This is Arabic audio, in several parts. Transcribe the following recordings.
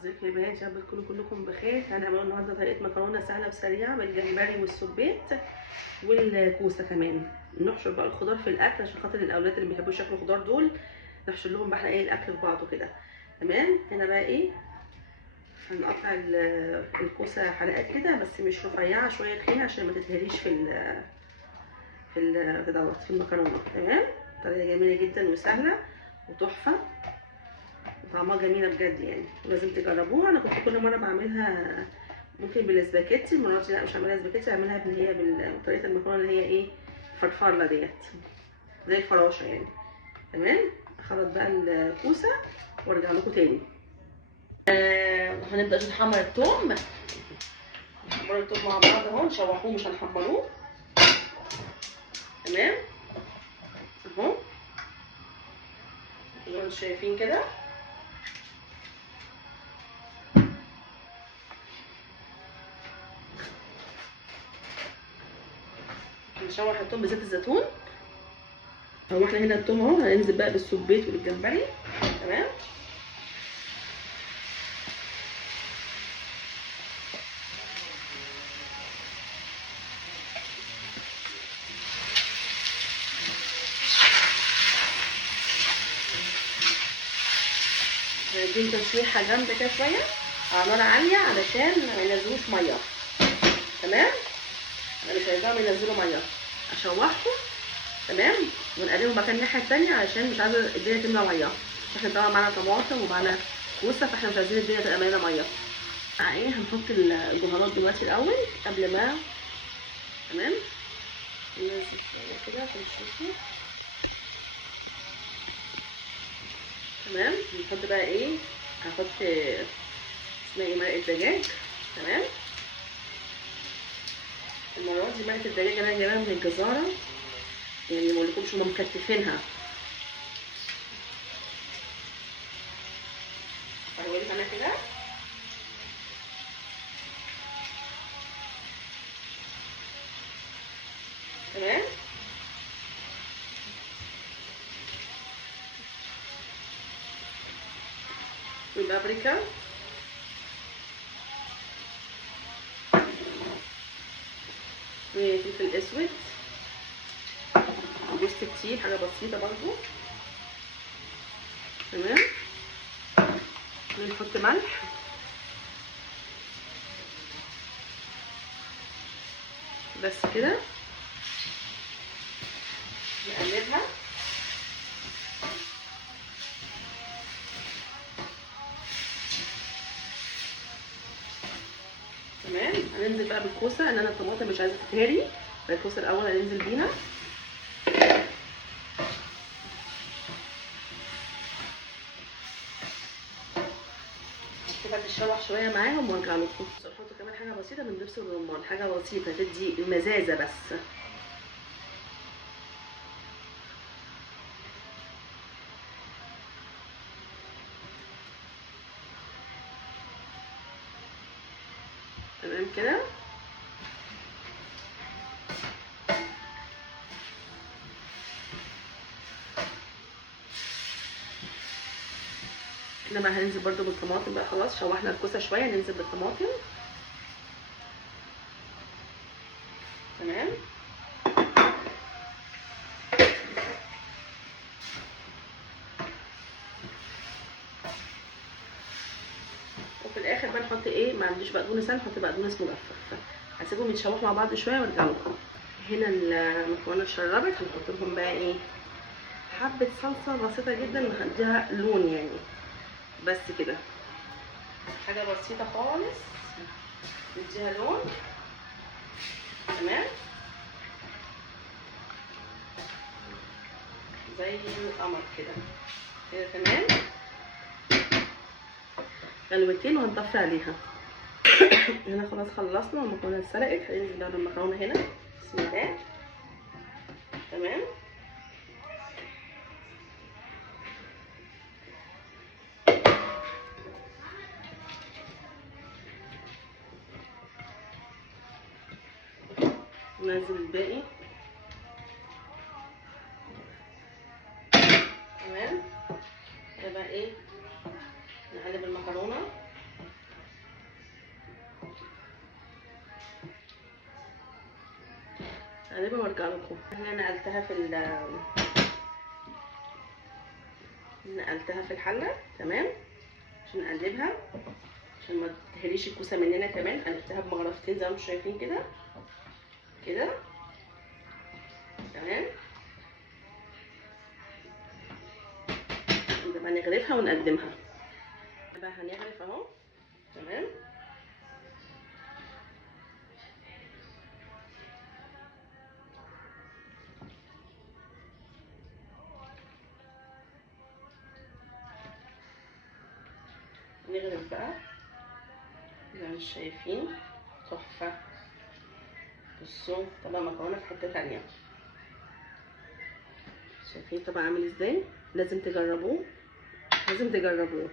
ازيكم يا بنات؟ يا رب تكونوا كلكم بخير. هنعمل النهارده طريقه مكرونه سهله وسريعه بالجمبري والسبيط والكوسه كمان. نحشر بقى الخضار في الاكل عشان خاطر الاولاد اللي بيحبوا ياكلوا خضار دول، نحشر لهم بقى ايه الاكل في بعضه كده. تمام. هنا بقى ايه، هنقطع الكوسه حلقات كده بس مش رفيعه، شويه تخينه عشان ما تتهريش في المكرونه. تمام. طريقه جميله جدا وسهله وتحفه وطعمها جميله بجد، يعني لازم تجربوها. انا كنت كل مره بعملها ممكن بالاسباجيتي، المره دي لا مش هعملها اسباجيتي، هعملها اللي هي بطريقه المكرونه اللي هي ايه، فرفره ديت زي الفراشه يعني. تمام. اخلط بقى الكوسه وارجع لكم تاني. هنبدا نحمر الثوم. نحمر الثوم مع بعض اهو، نشوحوه مش هنحمروه. تمام اهو زي ما انتم شايفين كده. نشوح الثوم بزيت الزيتون اهو. احنا هنا الثوم اهو، هننزل بقى بالسبيط والجمبري. تمام. هنديهم تشويحه جامده كده شويه على نار عاليه علشان ما ينزلوش ميه. تمام. انا مش عايزاهم ينزلوا ميه، اشوحهم. تمام. ونقلبهم مكان الناحيه الثانيه علشان مش عايزه الدنيا تملى ميه. احنا طبعا معانا طماطم ومعانا كوسه، فاحنا مش عايزين الدنيا تبقى مليانه ميه. ايه، هنحط البهارات دلوقتي الاول قبل ما. تمام. ننزل كده عشان تشوفوا. تمام. نحط بقى ايه، هحط اسمها ايه، مرقه دجاج. تمام. المره دي مرقه الدجاج انا جايباها من الجزاره، يعني ما اقولكمش هما مكتفينها. هوريك انا كده. تمام. والبابريكا وفلفل اسود وجوز الطيب، حاجه بسيطه برضو. تمام. ونحط ملح بس كده. نقلبها. تمام. هننزل بقى بالكوسه، ان انا الطماطم مش عايزه تتهري، فالكوسه الاول هننزل بيها. كده تتشوح شويه معاهم وارجع لكم. نحط كمان حاجه بسيطه من دبس الرمان، حاجه بسيطه تدي المزازه بس. تمام كده. هنا بقى هننزل برضو بالطماطم بقى، خلاص شوحنا الكوسه شويه، ننزل بالطماطم. تمام. وفي الاخر بقى نحط ايه، ما عنديش بقدونس، نحط بقدونس مجفف. هسيبهم يتشوحوا مع بعض شويه وارجع لكم. هنا المكرونه اتشربت، هنحط لهم بقى ايه، حبه صلصه بسيطه جدا نخليها لون يعني، بس كده حاجه بسيطه خالص نديها لون. تمام. زي القمر كده كده. تمام. غلوتين وهنطفي عليها. هنا خلاص خلصنا والمكرونه اتسلقت. هننزل بقى بالمكرونه هنا. بسم الله. تمام. ننزل الباقي. تمام. ده بقى ايه، نقلب المكرونه اقلبها وارجع لكم. انا نقلتها في الحله تمام عشان نقلبها، عشان ما تهريش الكوسه مننا. كمان قلبتها بمغرفتين زي ما انتم شايفين كده كده تمام. نبقى نغرفها ونقدمها. بقى هنغرف اهو تمام. نغرف بقى زي ما انتم شايفين تحفه. بصوا طبق مكرونه في حته تانيه. شايفين طبق عامل ازاي؟ لازم تجربوه لازم تجربوه.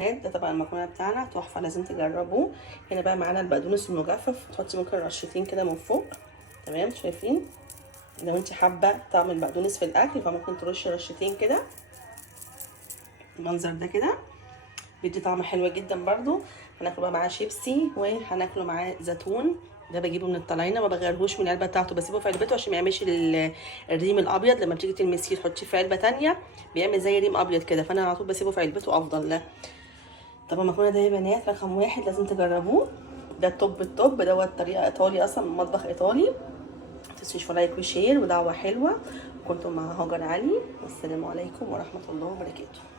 ده طبق المكرونه بتاعنا تحفه، لازم تجربوه. هنا بقى معانا البقدونس المجفف، تحطي ممكن رشتين كده من فوق تمام. شايفين لو انت حابه طعم البقدونس في الاكل فممكن ترشي رشتين كده. المنظر ده كده بيدي طعم حلو جدا برده. هناكله بقى معاه شيبسي وهناكله معاه زيتون. ده بجيبه من الطلاينه، ما بغيرهوش من العلبه بتاعته، بسيبه في علبته عشان ما يعملش الريم الابيض. لما بتيجي تلمسيه تحطيه في علبه ثانيه بيعمل زي ريم ابيض كده، فانا على طول بسيبه في علبته افضل. لا طب المكرونه ده يا بنات رقم 1 لازم تجربوه. ده التوب دوت طريقه ايطالي اصلا، مطبخ ايطالي. ما تنسوش لايك وشير ودعوه حلوه. كنتم مع هاجر علي، والسلام عليكم ورحمه الله وبركاته.